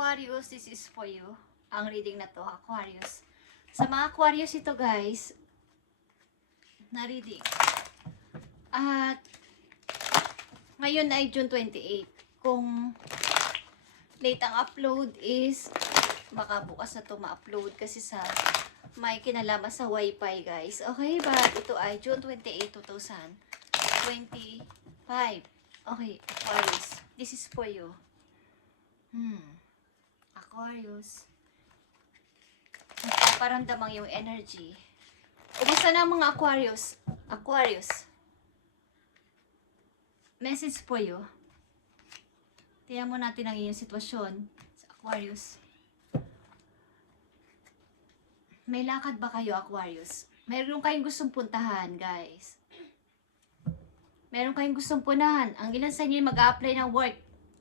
Aquarius, this is for you. Ang reading na to, Aquarius. Sa mga Aquarius ito guys, na reading. At ngayon ay June 28. Kung late ang upload is baka bukas na to ma-upload kasi sa may kinalaman sa wifi guys. Okay, but ito ay June 28, 2025. Okay, Aquarius. This is for you. Aquarius. Nagpaparamdamang yung energy. Kumusta na mga Aquarius? Aquarius. Message for you. Tingnan mo natin ang iyong sitwasyon sa Aquarius. May lakad ba kayo, Aquarius? Meron kayong gustong puntahan, guys. Meron kayong gustong punahan. Ang ilan sa inyo mag-a-apply ng work.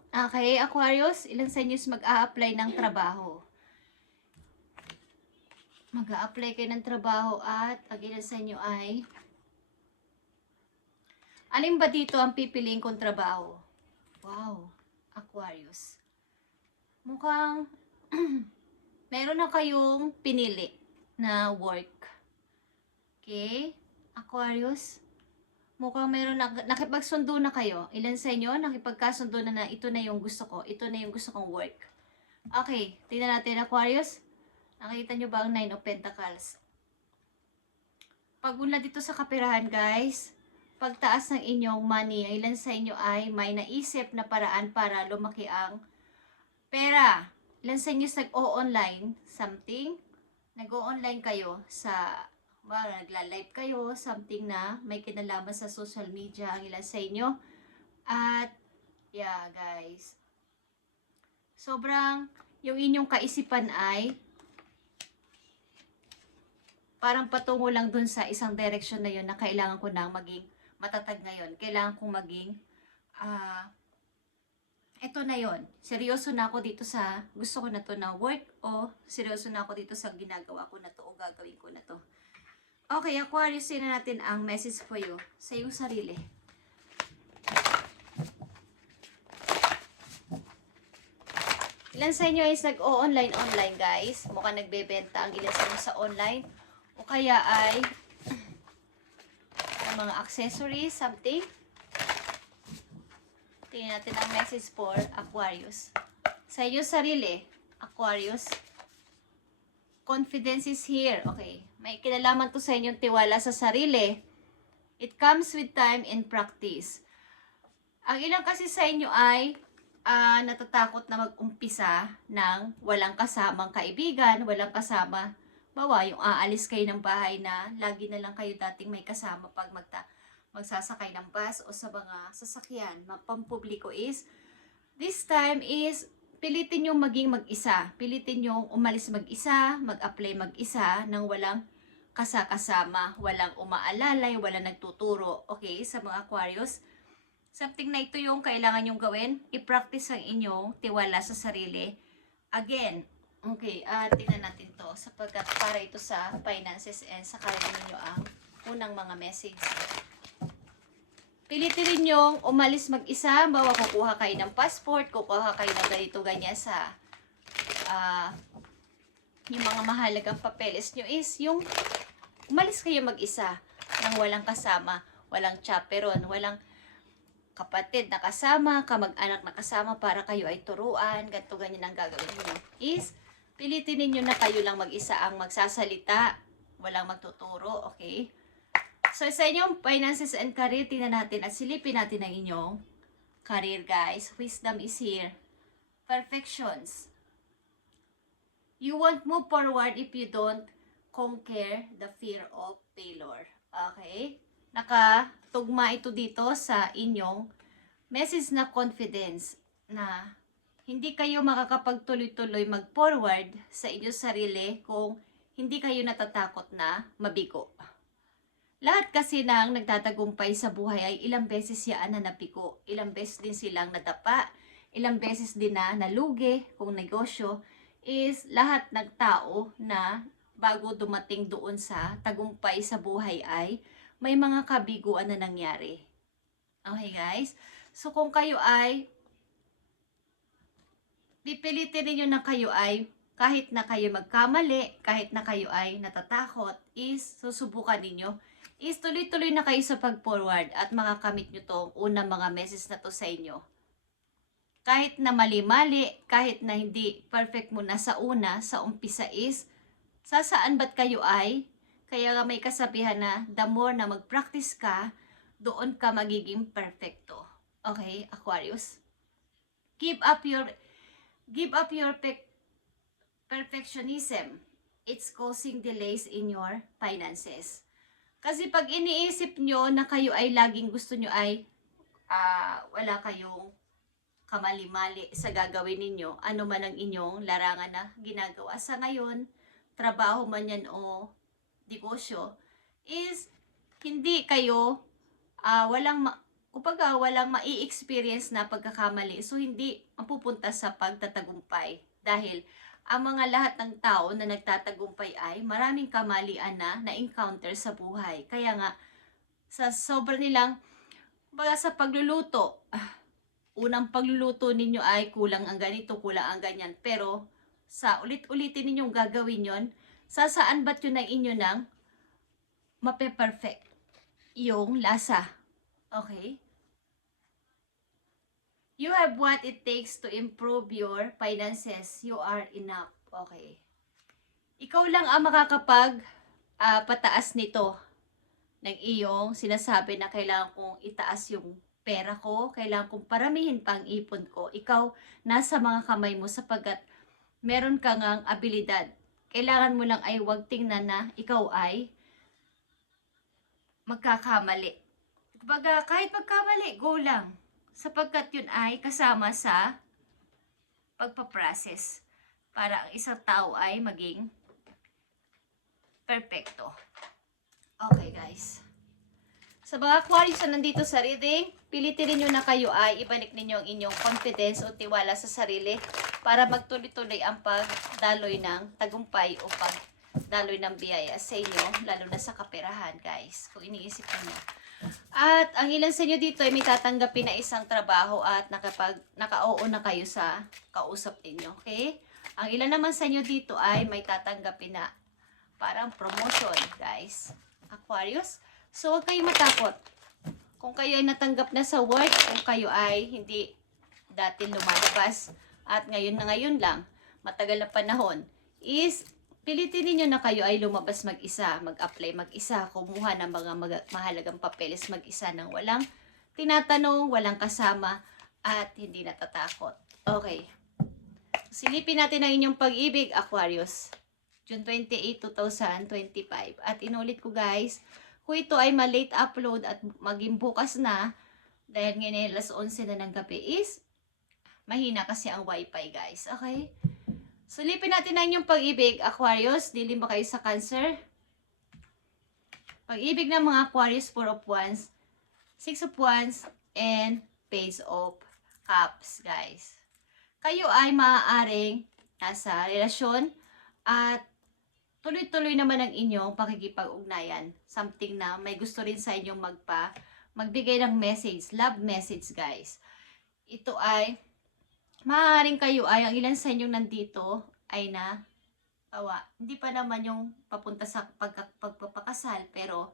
Okay, Aquarius? Ilan sa inyo mag-a-apply ng trabaho? Mag-a-apply kayo ng trabaho at ang ilan sa inyo ay alin ba dito ang pipiliin kong trabaho? Wow, Aquarius. Mukhang meron na kayong pinili na work. Okay? Aquarius. Mukhang meron na, nakipagsundo na kayo. Ilan sa inyo nakipagkasundo na ito na yung gusto ko. Ito na yung gusto kong work. Okay, tingnan natin Aquarius. Nakita nyo ba ang 9 of Pentacles? Pag-unlad dito sa kaperahan guys, pagtaas ng inyong money, ilan sa inyo ay may naisip na paraan para lumaki ang pera. Ilan sa inyo nag-o-online something? Nag-o-online kayo sa, nagla-live kayo, something na may kinalaman sa social media, ang ilan sa inyo. At, yeah guys, sobrang, yung inyong kaisipan ay, parang patungo lang dun sa isang direction na yun na kailangan ko nang maging matatag ngayon. Kailangan kong maging, eto na yon. Seryoso na ako dito sa gusto ko na to na work o seryoso na ako dito sa ginagawa ko na to o gagawin ko na to. Okay, Aquarius, sino natin ang message for you sa iyong sarili. Ilan sa inyo is nag-o-online guys. Mukhang nagbebenta ang ilan sa inyo sa online. O kaya ay mga accessories, something. Tingnan natin ang message for Aquarius. Sa iyo sarili, Aquarius. Confidence is here. Okay. May kinalaman to sa inyong tiwala sa sarili. It comes with time and practice. Ang ilang kasi sa inyo ay natatakot na mag-umpisa ng walang kasamang kaibigan, walang kasama. Bawa, yung aalis kayo ng bahay na lagi na lang kayo dating may kasama pag magsasakay ng bus o sa mga sasakyan, pampubliko is, this time is, pilitin yung maging mag-isa. Pilitin yung umalis mag-isa, mag-apply mag-isa nang walang kasama, walang umaalalay, walang nagtuturo. Okay, sa mga Aquarius, something na ito yung kailangan yung gawin. I-practice ang inyong tiwala sa sarili. Again, okay, tingnan natin to sapagkat para ito sa finances and sa career ninyo ang unang mga message. Pilitin rin yung umalis mag-isa, bawa kukuha kayo ng passport, kukuha kayo ng ganito ganyan sa yung mga mahalagang papeles nyo is yung umalis kayo mag-isa nang walang kasama, walang chaperon, walang kapatid na kasama, kamag-anak na kasama para kayo ay turuan, ganito ganyan ang gagawin niyo. Is pilitin ninyo na kayo lang mag-isa ang magsasalita, walang magtuturo, okay? So, sa inyong finances and career, tingnan natin at silipin natin ang inyong career, guys. Wisdom is here. Perfections. You won't move forward if you don't conquer the fear of failure. Okay? Nakatugma ito dito sa inyong message na confidence na hindi kayo makakapagtuloy-tuloy mag-forward sa inyong sarili kung hindi kayo natatakot na mabigo. Lahat kasi nang nagtatagumpay sa buhay ay ilang beses yaan na napiko, ilang beses din silang nadapa, ilang beses din na nalugi kung negosyo, is lahat ng tao na bago dumating doon sa tagumpay sa buhay ay may mga kabiguan na nangyari. Okay guys? So kung kayo ay pipilitin ninyo na kayo ay, kahit na kayo magkamali, kahit na kayo ay natatakot, is susubukan ninyo, is tuloy-tuloy na kayo sa pag-forward at makakamit nyo tong unang mga message na to sa inyo. Kahit na mali-mali, kahit na hindi perfect mo na sa una, sa umpisa is, saan ba't kayo ay, kaya nga may kasabihan na, the more na mag-practice ka, doon ka magiging perfecto. Okay, Aquarius? Give up your perfectionism. It's causing delays in your finances. Kasi pag iniisip nyo na kayo ay laging gusto nyo ay wala kayong kamali-mali sa gagawin ninyo, ano man ang inyong larangan na ginagawa sa ngayon, trabaho man yan o negosyo, is hindi kayo walang mai-experience na pagkakamali. So, hindi mapupunta sa pagtatagumpay. Dahil, ang mga lahat ng tao na nagtatagumpay ay maraming kamalian na encounter sa buhay. Kaya nga, sa sobrang nilang, sa pagluluto, unang pagluluto ninyo ay kulang ang ganito, kulang ang ganyan. Pero, sa ulit-ulitin ninyong gagawin yon, saan ba't yun ang inyo ng mape-perfect yung lasa? Okay? You have what it takes to improve your finances. You are enough. Okay. Ikaw lang ang makakapag pataas nito ng iyong sinasabi na kailangan kong itaas yung pera ko, kailangan kong paramihin pang ipon ko. Ikaw, nasa mga kamay mo sapagkat meron kang ang abilidad. Kailangan mo lang ay huwag tingnan na ikaw ay magkakamali. Kumbaga, kahit magkamali, go lang. Sapagkat yun ay kasama sa pagpaprocess para ang isang tao ay maging perfecto. Okay, guys. Sa mga Aquarius na nandito sa reading, pilitin niyo na kayo ay ibalik ninyo ang inyong confidence o tiwala sa sarili para magtuloy-tuloy ang pagdaloy ng tagumpay o pagdaloy ng biyaya sa inyo, lalo na sa kaperahan, guys. Kung iniisip niyo. At ang ilan sa inyo dito ay may tatanggapin na isang trabaho at naka-oo na kayo sa kausap ninyo. Okay? Ang ilan naman sa inyo dito ay may tatanggapin na parang promotion, guys. Aquarius. So, huwag kayong matakot. Kung kayo ay natanggap na sa work, kung kayo ay hindi dati lumalabas at ngayon na ngayon lang, matagal na panahon, is pilitin niyo na kayo ay lumabas mag-isa, mag-apply mag-isa, kumuha ng mga mahalagang papeles mag-isa nang walang tinatanong, walang kasama, at hindi natatakot. Okay. Silipin natin ang inyong pag-ibig, Aquarius. June 28, 2025. At inulit ko, guys, kung ito ay ma-late upload at maging bukas na, dahil ngayon alas 11 na ng gabi, is mahina kasi ang wifi, guys. Okay? Sulipin natin ang inyong pag-ibig, Aquarius. Dilim ba kayo sa Cancer? Pag-ibig ng mga Aquarius, 4 of Wands, 6 of Wands, and Page of Cups, guys. Kayo ay maaaring nasa relasyon at tuloy-tuloy naman ang inyong pakikipag-ugnayan. Something na may gusto rin sa inyong magbigay ng message, love message, guys. Ito ay maaaring kayo ay, ang ilan sa inyong nandito ay hindi pa naman yung papunta sa pagpapakasal, pero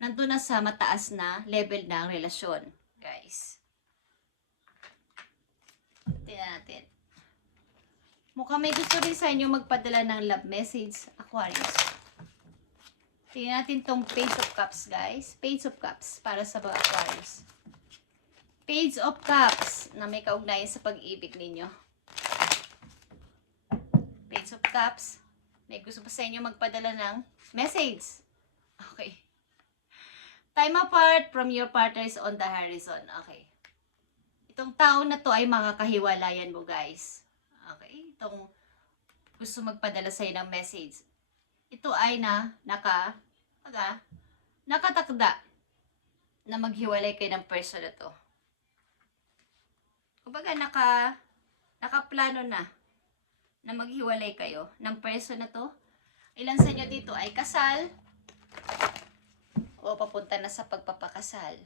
nandun na sa mataas na level ng relasyon, guys. Tingnan natin. Mukhang may gusto rin sa inyo magpadala ng love message, Aquarius. Tingnan natin tong Page of Cups, guys. Page of Cups para sa mga Aquarius. Page of Cups na may kaugnayan sa pag-ibig ninyo. Page of Cups. May gusto pa sa inyo magpadala ng message. Okay. Time apart from your partners on the horizon. Okay. Itong tao na to ay makakahiwalayan mo, guys. Okay. Itong gusto magpadala sa inyo ng message. Ito ay nakatakda na maghiwalay kayo ng person na to. Kumbaga, nakaplano na maghiwalay kayo ng person na to. Ilan sa inyo dito ay kasal o papunta na sa pagpapakasal.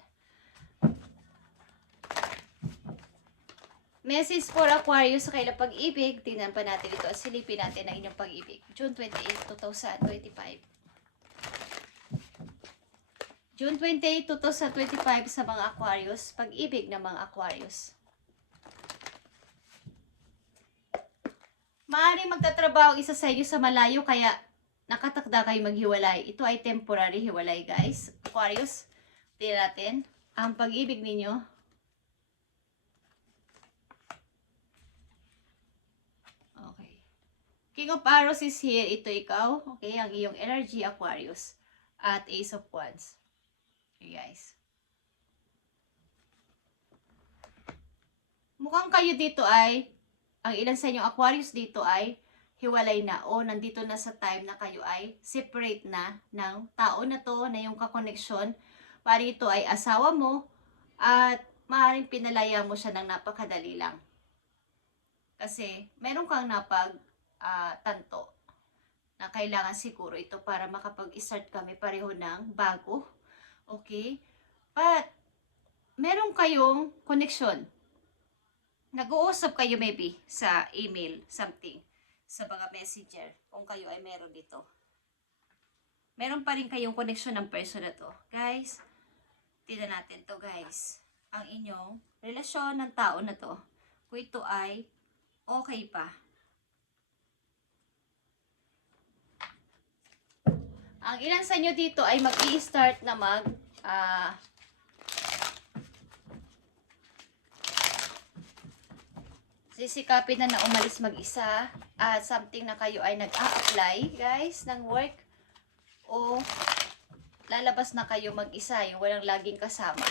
Message for Aquarius sa kailang pag-ibig. Tingnan pa natin ito at silipin natin ang inyong pag-ibig. June 28, 2025. June 28, 2025 sa mga Aquarius. Pag-ibig ng mga Aquarius. Maaaring magtatrabaho ang isa sa inyo sa malayo kaya nakatakda kayo maghiwalay. Ito ay temporary hiwalay, guys. Aquarius, tingnan natin ang pag-ibig ninyo. King of Arrows is here. Ito ikaw. Okay, ang iyong energy, Aquarius. At Ace of Wands. Okay, guys. Mukhang kayo dito ay, ang ilan sa inyong Aquarius dito ay hiwalay na o nandito na sa time na kayo ay separate na ng tao na to na yung kakoneksyon. Pari ito ay asawa mo at maaaring pinalaya mo siya ng napakadali lang. Kasi meron kang tanto na kailangan siguro ito para makapag-start kami pareho ng bago. Okay? But, meron kayong connection. Nag-uusap kayo maybe sa email, something, sa mga messenger, kung kayo ay meron dito. Meron pa rin kayong connection ng person na to. Guys, tignan natin to, guys. Ang inyong relasyon ng tao na to, kung ito ay okay pa. Ang ilan sa inyo dito ay mag-i-start na sisikapin na umalis mag-isa at something na kayo ay nag-a-apply, guys, ng work o lalabas na kayo mag-isa, yung walang laging kasama.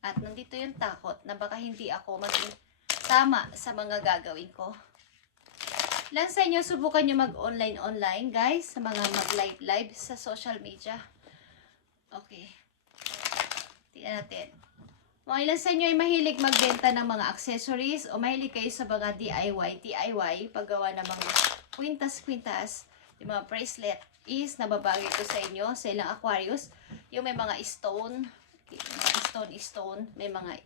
At nandito yung takot na baka hindi ako maging tama sa mga gagawin ko. Ilan sa inyo subukan nyo mag-online, guys, sa mga mag-live sa social media. Okay. Tingnan natin. Mga ilan sa inyo ay mahilig magbenta ng mga accessories o mahilig kayo sa mga DIY, paggawa ng mga kwintas, yung mga bracelet is nababagay ko sa inyo, sa ilang Aquarius. Yung may mga stone, may mga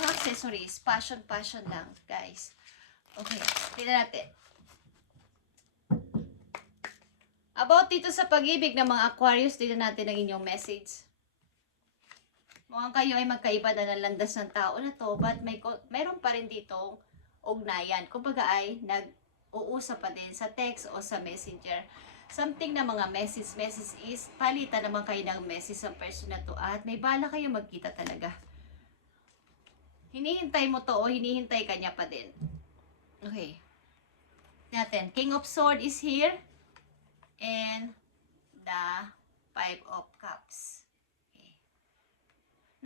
accessories, passion lang, guys. Okay, tignan natin. About dito sa pag-ibig ng mga Aquarius, tignan natin ang inyong message. Mukhang kayo ay magkaiba na ng landas ng tao na to, but mayroon pa rin ditong ugnayan. Kumbaga ay nag-uusap pa din sa text o sa messenger. Something na mga message is palitan naman kayo ng message sa person na to at may bala kayo magkita talaga. Hinihintay mo to o hinihintay ka niya pa din. Okay. Natin, King of Swords is here. And the Five of Cups. Okay.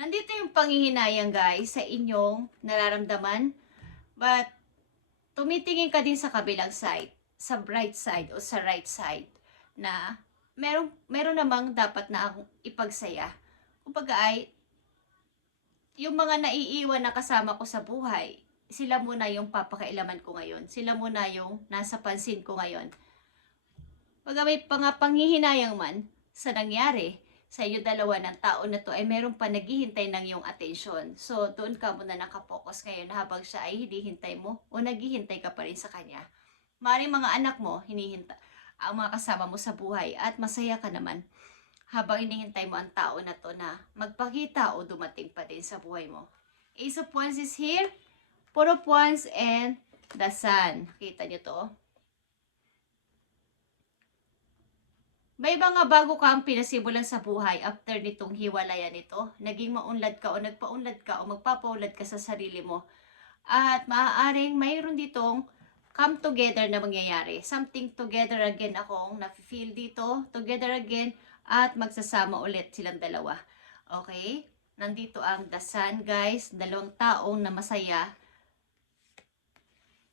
Nandito yung panghihinayang, guys, sa inyong nararamdaman. But, tumitingin ka din sa kabilang side. Sa bright side o sa right side. Na, meron namang dapat na akong ipagsaya. Kumbaga ay, yung mga naiiwan na kasama ko sa buhay, sila muna yung papakailaman ko ngayon. Sila muna yung nasa pansin ko ngayon. Pag may panghihinayang man sa nangyari sa iyo dalawa ng tao na to ay meron pa naghihintay ng iyong atensyon. So, doon ka muna nakapokus ngayon habang siya ay hinihintay mo o naghihintay ka pa rin sa kanya. Maaaring mga anak mo, hinihintay ang mga kasama mo sa buhay at masaya ka naman habang hinihintay mo ang tao na to na magpakita o dumating pa din sa buhay mo. Ace of Wands is here. Four of Wands and the Sun. Kita nyo to? May mga bago kang pinasimulan sa buhay after nitong hiwalayan nito. Naging maunlad ka o nagpaunlad ka o magpapaunlad ka sa sarili mo. At maaaring mayroon ditong come together na mangyayari. Something together again akong nafe-feel dito. Together again at magsasama ulit silang dalawa. Okay? Nandito ang the Sun, guys. Dalawang taong na masaya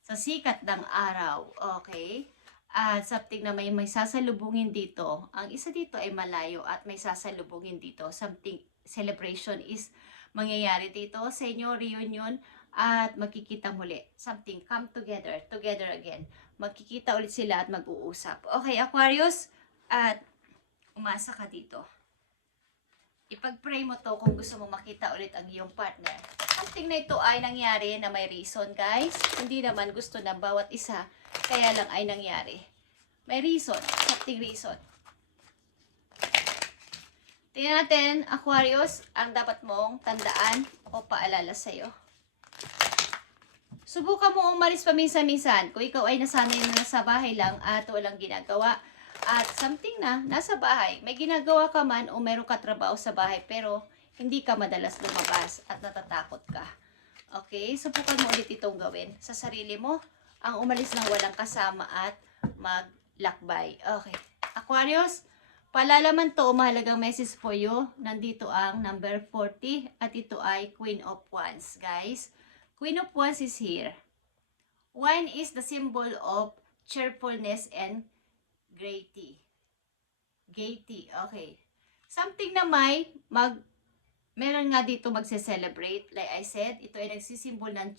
sa sikat ng araw. Okay? At something na may sasalubungin dito. Ang isa dito ay malayo at may sasalubungin dito. Something celebration is mangyayari dito sa inyo, reunion at magkikita muli. Something come together again. Magkikita ulit sila at mag-uusap. Okay, Aquarius, at umasa ka dito. Ipag-pray mo to kung gusto mo makita ulit ang iyong partner. something na ito ay nangyari na may reason, guys. Hindi naman gusto ng bawat isa, kaya lang ay nangyari. May reason, something reason. Tingnan natin, Aquarius, ang dapat mong tandaan o paalala sa'yo. Subukan mo umalis paminsan-minsan kung ikaw ay nasanay na nasa bahay lang at walang ginagawa. At something na, nasa bahay, may ginagawa ka man o meron ka trabaho sa bahay pero hindi ka madalas lumabas at natatakot ka. Okay, subukan mo ulit itong gawin sa sarili mo, ang umalis ng walang kasama at maglakbay. Okay, Aquarius, palalaman to, mahalagang message for you. Nandito ang number 40 at ito ay Queen of Wands, guys. Queen of Wands is here. Wine is the symbol of cheerfulness and gaiety. Gaiety, okay. Something na meron nga dito magse-celebrate. Like I said, ito ay nagsisimbol ng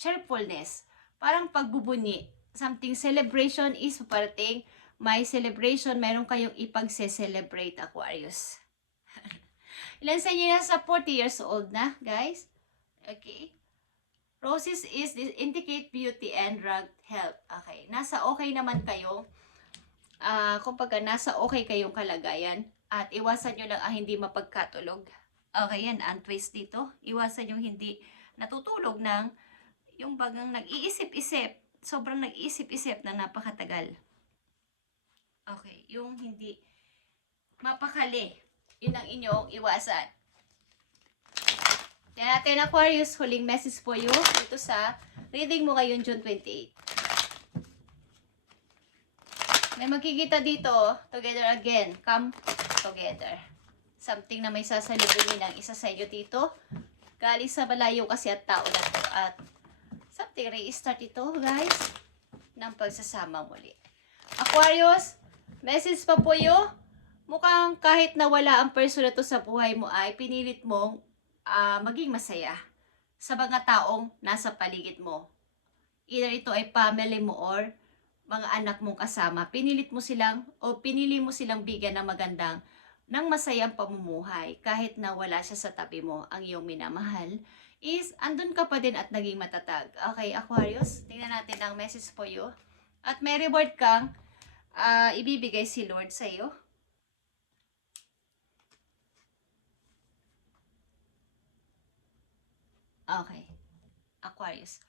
cheerfulness. Parang pagbubuni. Something celebration is parating. May celebration, meron kayong ipagse-celebrate, Aquarius. Ilan sa inyo nasa 40 years old na, guys? Okay. Roses is indicate beauty and rugged health. Okay. Nasa okay naman kayo. Kumbaga, nasa okay kayong kalagayan. At iwasan nyo lang ang hindi mapagkatulog. Okay, yan. Ang twist dito. Iwasan yung hindi natutulog ng yung bagang nag-iisip-isip. Sobrang nag-iisip-isip na napakatagal. Okay, yung hindi mapakali. Yun ang inyong iwasan. Tingnan natin, Aquarius, huling message po you dito sa reading mo ngayon June 28. May magkikita dito, together again. Come together. Something na may sasalubungin ng isa sa inyo dito. Galing sa malayo kasi at tao na to. At something restart ito, guys, ng pagsasama muli. Aquarius, message pa po yun. Mukhang kahit nawala ang person na to sa buhay mo ay pinilit mong maging masaya sa mga taong nasa paligid mo. Either ito ay family mo or mga anak mong kasama. Pinilit mo silang o pinili mo silang bigyan ng magandang, ng masayang pamumuhay. Kahit nawala siya sa tabi mo, ang iyong minamahal is andun ka pa din at naging matatag. Okay, Aquarius, tingnan natin ang message po you. At may reward kang ibibigay si Lord sa iyo. Okay, Aquarius.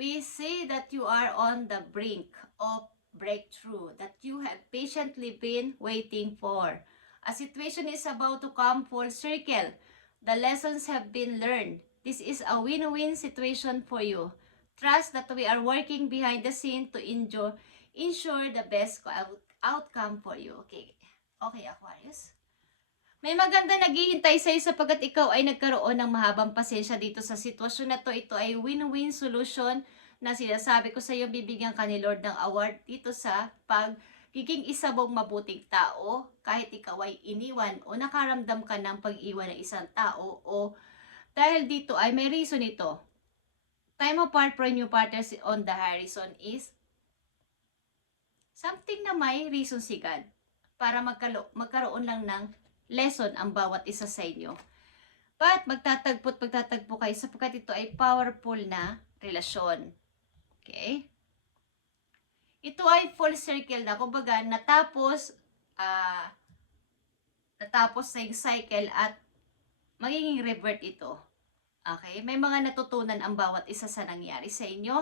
We see that you are on the brink of breakthrough that you have patiently been waiting for. A situation is about to come full circle. The lessons have been learned. This is a win-win situation for you. Trust that we are working behind the scene to ensure the best outcome for you. Okay, okay, Aquarius. May maganda naghihintay sa'yo sapagkat ikaw ay nagkaroon ng mahabang pasensya dito sa sitwasyon na to. Ito ay win-win solution na sinasabi ko sa iyo, bibigyan ka ni Lord ng award dito sa pagiging isa mong mabuting tao. Kahit ikaw ay iniwan o nakaramdam ka ng pag-iwan ng isang tao o dahil dito ay may reason ito. Time apart from new partners on the horizon is something na may reason si God para magkaroon lang ng lesson ang bawat isa sa inyo. But magtatagpo kayo sapagkat ito ay powerful na relasyon. Okay? Ito ay full circle na. Kumbaga, natapos na yung cycle at magiging revert ito. Okay? May mga natutunan ang bawat isa sa nangyari sa inyo.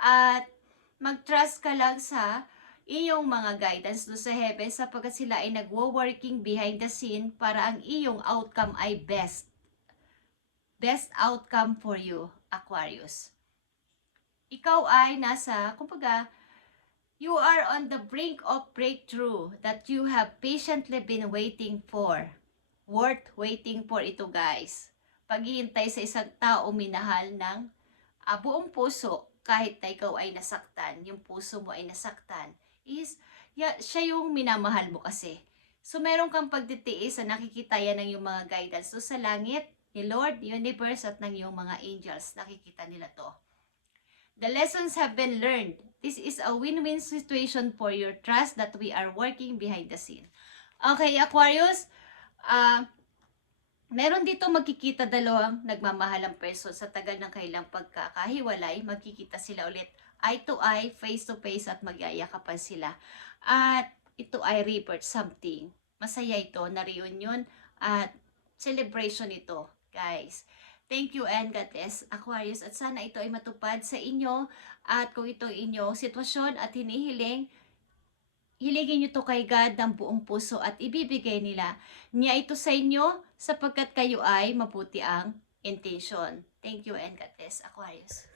At mag-trust ka lang sa iyong mga guidance do sa heaven sapagkat sila ay nagwo-working behind the scene para ang iyong outcome ay best outcome for you, Aquarius. Ikaw ay nasa, kumbaga, you are on the brink of breakthrough that you have patiently been waiting for. Worth waiting for ito, guys. Paghihintay sa isang tao minahal ng buong puso kahit na ikaw ay nasaktan, yung puso mo ay nasaktan. Siya yung minamahal mo kasi. So, meron kang pagtitiis na nakikita yan ng yung mga guidance. So, sa langit, ni Lord, universe, at ng yung mga angels, nakikita nila to. The lessons have been learned. This is a win-win situation for your trust that we are working behind the scene. Okay, Aquarius, Meron dito magkikita dalawang nagmamahalang person sa tagal ng kailang pagkakahiwalay. Magkikita sila ulit eye to eye, face to face at magyayakapan sila. At ito ay rebirth something. Masaya ito na reunion at celebration ito, guys. Thank you and God bless, Aquarius. At sana ito ay matupad sa inyo. At kung ito ay inyong sitwasyon at hinihiling, hilingin nyo to kay God ng buong puso at ibibigay niya ito sa inyo sapagkat kayo ay mabuti ang intention. Thank you and God bless, Aquarius.